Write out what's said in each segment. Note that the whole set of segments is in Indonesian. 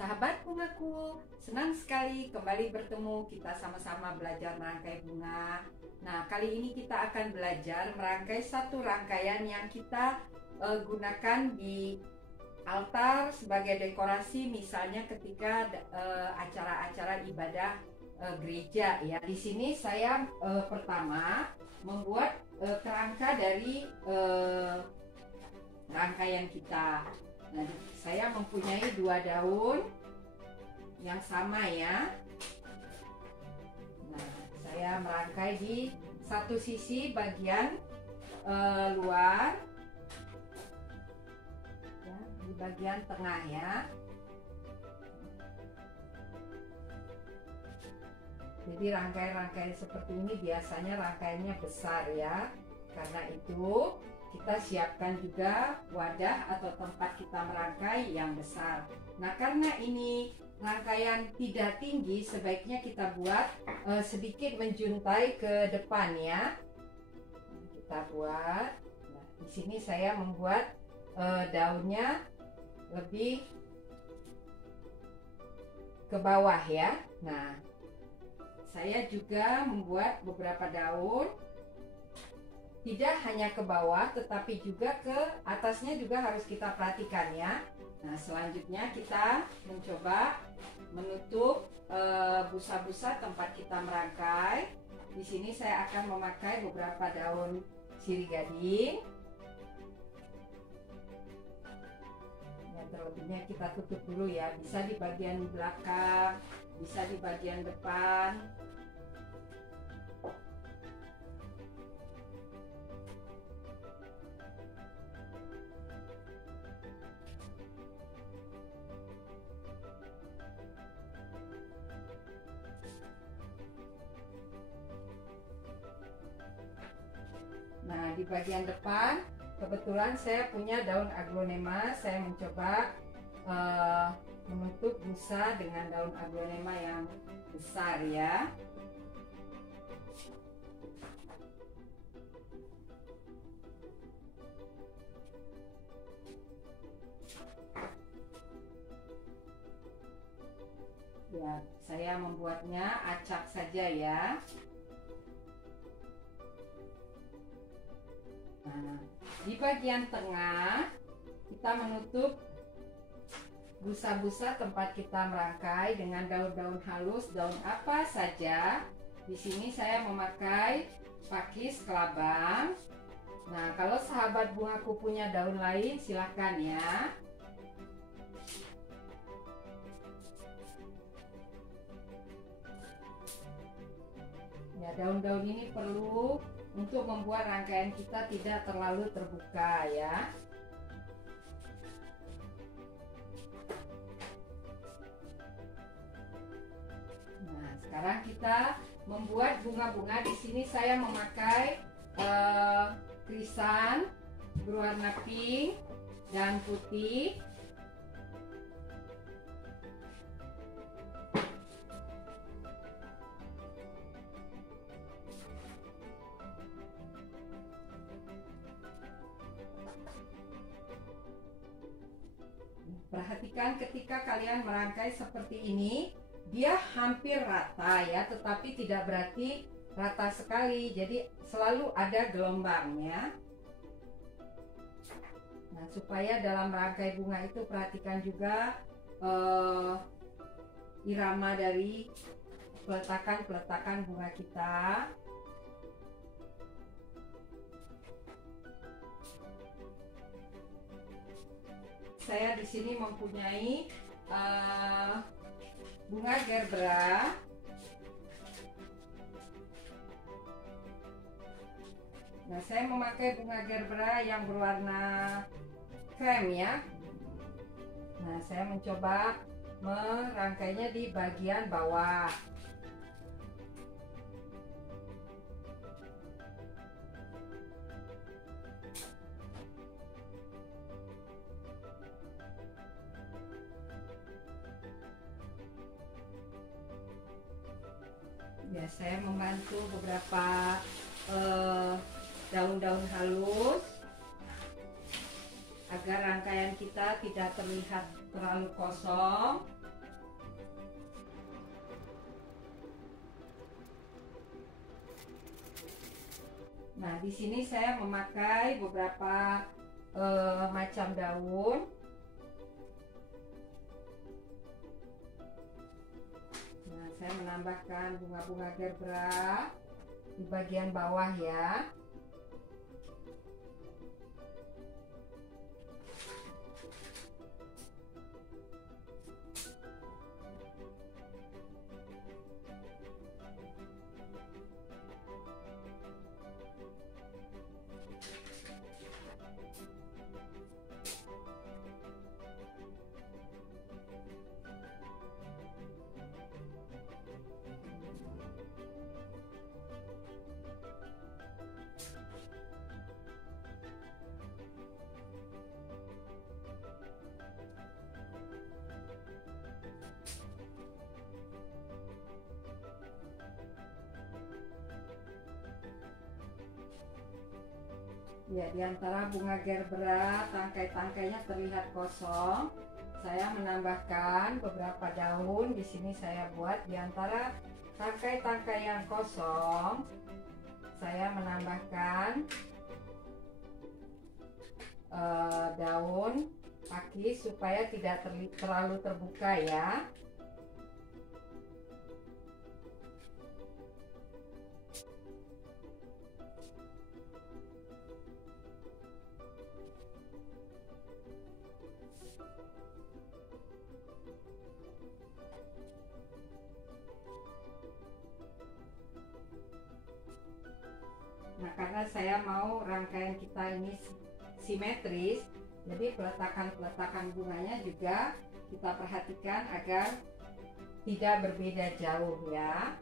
Sahabat bungaku, senang sekali kembali bertemu, kita sama-sama belajar merangkai bunga. Nah, kali ini kita akan belajar merangkai satu rangkaian yang kita gunakan di altar sebagai dekorasi, misalnya ketika acara-acara ibadah gereja ya. Di sini saya pertama membuat kerangka dari rangkaian kita. Nah, saya mempunyai 2 daun yang sama ya. Nah, saya merangkai di satu sisi bagian luar, ya, di bagian tengah ya. Jadi rangkaian-rangkaian seperti ini biasanya rangkaiannya besar ya. Karena itu kita siapkan juga wadah atau tempat kita merangkai yang besar. Nah, karena ini rangkaian tidak tinggi, sebaiknya kita buat sedikit menjuntai ke depan ya. Kita buat. Nah, di sini saya membuat daunnya lebih ke bawah ya. Nah, saya juga membuat beberapa daun. Tidak hanya ke bawah, tetapi juga ke atasnya juga harus kita perhatikan ya. Nah, selanjutnya kita mencoba menutup busa-busa tempat kita merangkai. Di sini saya akan memakai beberapa daun sirih gading. Ya, terlebihnya kita tutup dulu ya. Bisa di bagian belakang, bisa di bagian depan. Nah, di bagian depan kebetulan saya punya daun aglonema. Saya mencoba menutup busa dengan daun aglonema yang besar ya. Ya, saya membuatnya acak saja ya. Nah, di bagian tengah kita menutup busa-busa tempat kita merangkai dengan daun-daun halus, daun apa saja. Di sini saya memakai pakis kelabang. Nah, kalau sahabat bungaku punya daun lain, silakan ya. Ya, daun-daun ini perlu untuk membuat rangkaian kita tidak terlalu terbuka ya. Nah, sekarang kita membuat bunga-bunga. Di sini saya memakai krisan berwarna pink dan putih. Perhatikan ketika kalian merangkai seperti ini, dia hampir rata ya, tetapi tidak berarti rata sekali. Jadi selalu ada gelombangnya. Nah, supaya dalam merangkai bunga itu perhatikan juga irama dari peletakan bunga kita. Saya di sini mempunyai bunga gerbera. Nah, saya memakai bunga gerbera yang berwarna krem ya. Nah, saya mencoba merangkainya di bagian bawah. Ya, saya membantu beberapa daun-daun halus agar rangkaian kita tidak terlihat terlalu kosong. Nah, di sini saya memakai beberapa macam daun. Nah, saya menambahkan bunga-bunga gerbera di bagian bawah ya. Ya, di antara bunga gerbera tangkai-tangkainya terlihat kosong. Saya menambahkan beberapa daun. Di sini saya buat di antara tangkai-tangkai yang kosong. Saya menambahkan daun pakis supaya tidak terlalu terbuka ya. Nah, karena saya mau rangkaian kita ini simetris, jadi peletakan bunganya juga kita perhatikan agar tidak berbeda jauh ya.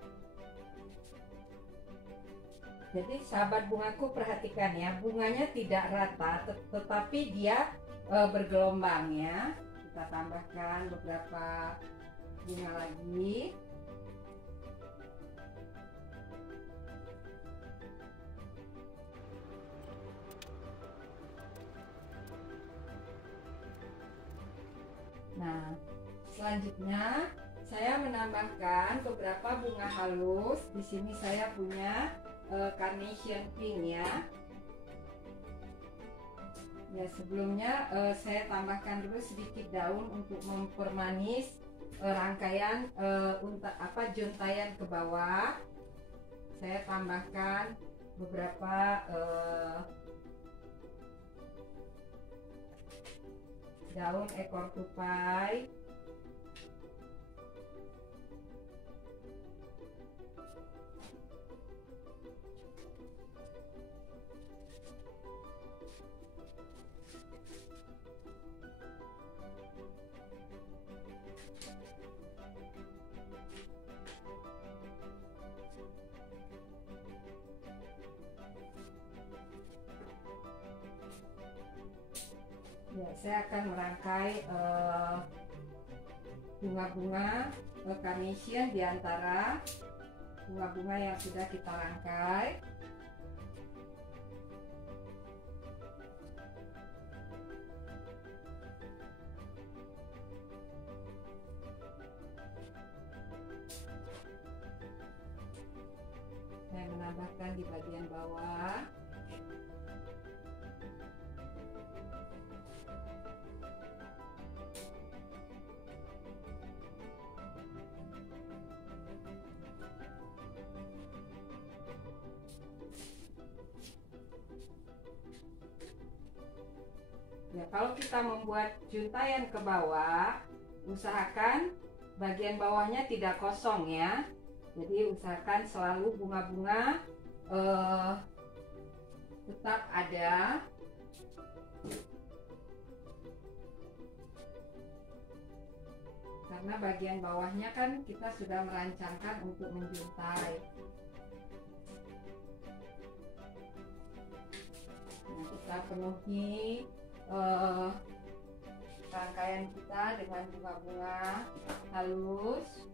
Jadi sahabat bungaku perhatikan ya, bunganya tidak rata tetapi dia bergelombang ya. Kita tambahkan beberapa bunga lagi. Nah, selanjutnya saya menambahkan beberapa bunga halus. Di sini saya punya carnation pink ya. Ya, sebelumnya saya tambahkan dulu sedikit daun untuk mempermanis rangkaian juntayan ke bawah. Saya tambahkan beberapa daun ekor tupai. Ya, saya akan merangkai bunga-bunga carnation di antara bunga-bunga yang sudah kita rangkai. Saya menambahkan di bagian bawah. Ya, kalau kita membuat juntayan ke bawah, usahakan bagian bawahnya tidak kosong ya. Jadi usahakan selalu bunga-bunga tetap ada. Karena bagian bawahnya kan kita sudah merancangkan untuk menjuntai. Nah, kita penuhi rangkaian kita dengan bunga-bunga halus.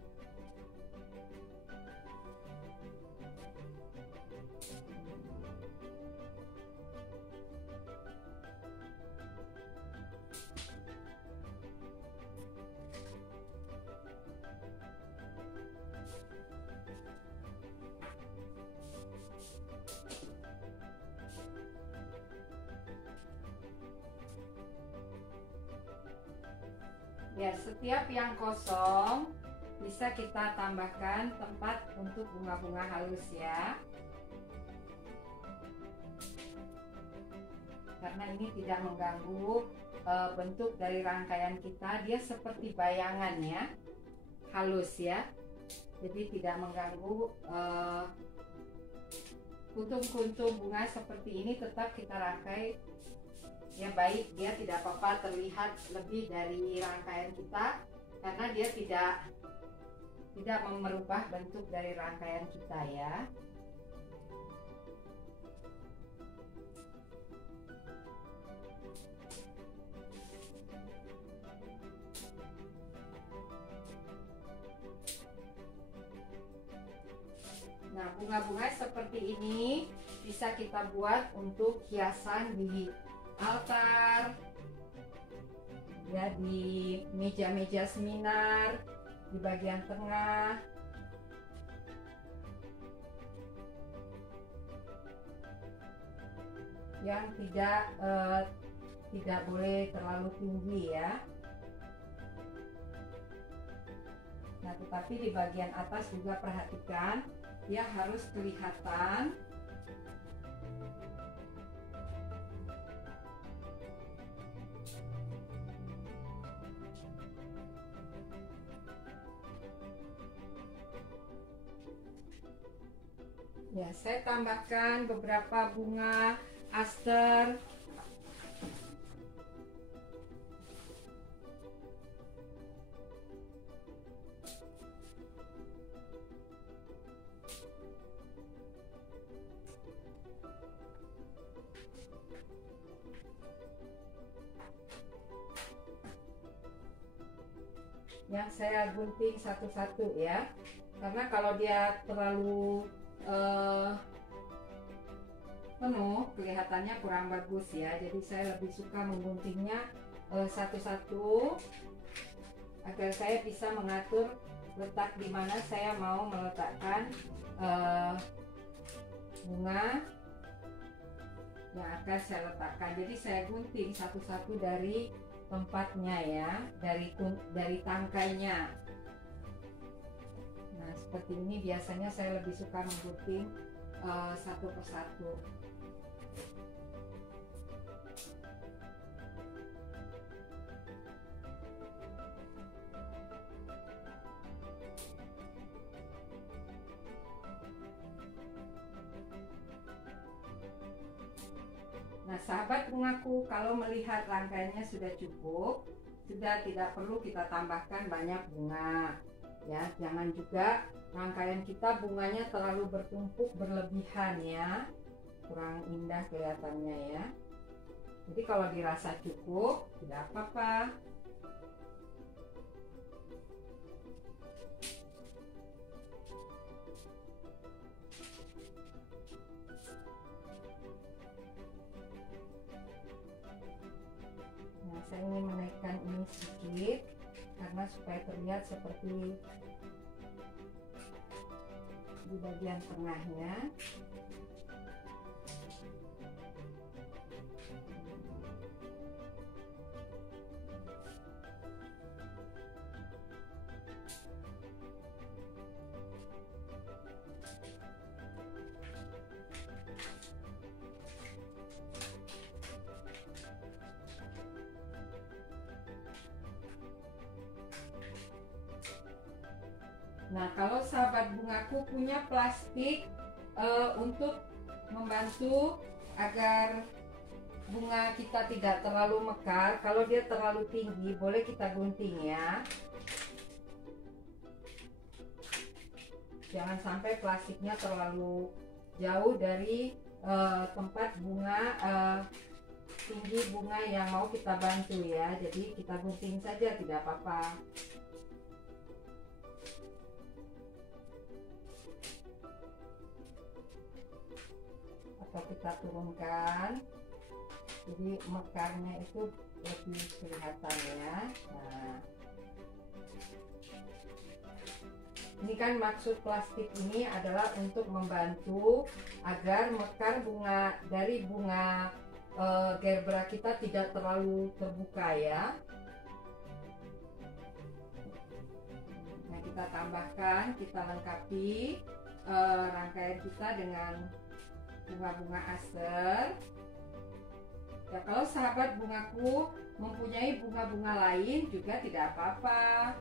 Ya, setiap yang kosong bisa kita tambahkan tempat untuk bunga-bunga halus ya. Karena ini tidak mengganggu bentuk dari rangkaian kita, dia seperti bayangan ya, halus ya. Jadi tidak mengganggu kuntum-kuntum bunga seperti ini, tetap kita rangkai ya baik, dia tidak apa-apa terlihat lebih dari rangkaian kita karena dia tidak merubah bentuk dari rangkaian kita ya. Nah, bunga-bunga seperti ini bisa kita buat untuk hiasan di altar, ya, di meja-meja seminar, di bagian tengah. Yang tidak boleh terlalu tinggi ya. Nah, tetapi di bagian atas juga perhatikan, dia harus kelihatan. Ya, saya tambahkan beberapa bunga aster. Yang saya gunting satu-satu ya, karena kalau dia terlalu penuh kelihatannya kurang bagus ya. Jadi saya lebih suka mengguntingnya satu-satu agar saya bisa mengatur letak di mana saya mau meletakkan bunga yang akan saya letakkan. Jadi saya gunting satu-satu dari tempatnya ya, dari tangkainya. Nah, seperti ini biasanya saya lebih suka menggunting satu persatu. Nah, sahabat bungaku, kalau melihat rangkaiannya sudah cukup, sudah tidak perlu kita tambahkan banyak bunga. Ya, jangan juga rangkaian kita bunganya terlalu bertumpuk berlebihan ya. Kurang indah kelihatannya ya. Jadi kalau dirasa cukup, tidak apa-apa. Nah, saya ingin menaikkan ini sedikit karena supaya terlihat seperti di bagian tengahnya. Nah, kalau sahabat bungaku punya plastik untuk membantu agar bunga kita tidak terlalu mekar, kalau dia terlalu tinggi boleh kita gunting ya. Jangan sampai plastiknya terlalu jauh dari tempat bunga, tinggi bunga yang mau kita bantu ya. Jadi kita gunting saja, tidak apa-apa. Atau kita turunkan, jadi mekarnya itu lebih kelihatan ya. Nah, ini kan maksud plastik ini adalah untuk membantu agar mekar bunga dari bunga gerbera kita tidak terlalu terbuka ya. kita tambahkan, kita lengkapi rangkaian kita dengan bunga-bunga aster. Ya, kalau sahabat bungaku mempunyai bunga-bunga lain juga tidak apa-apa.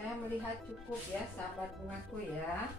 Saya melihat cukup ya sahabat bungaku ya.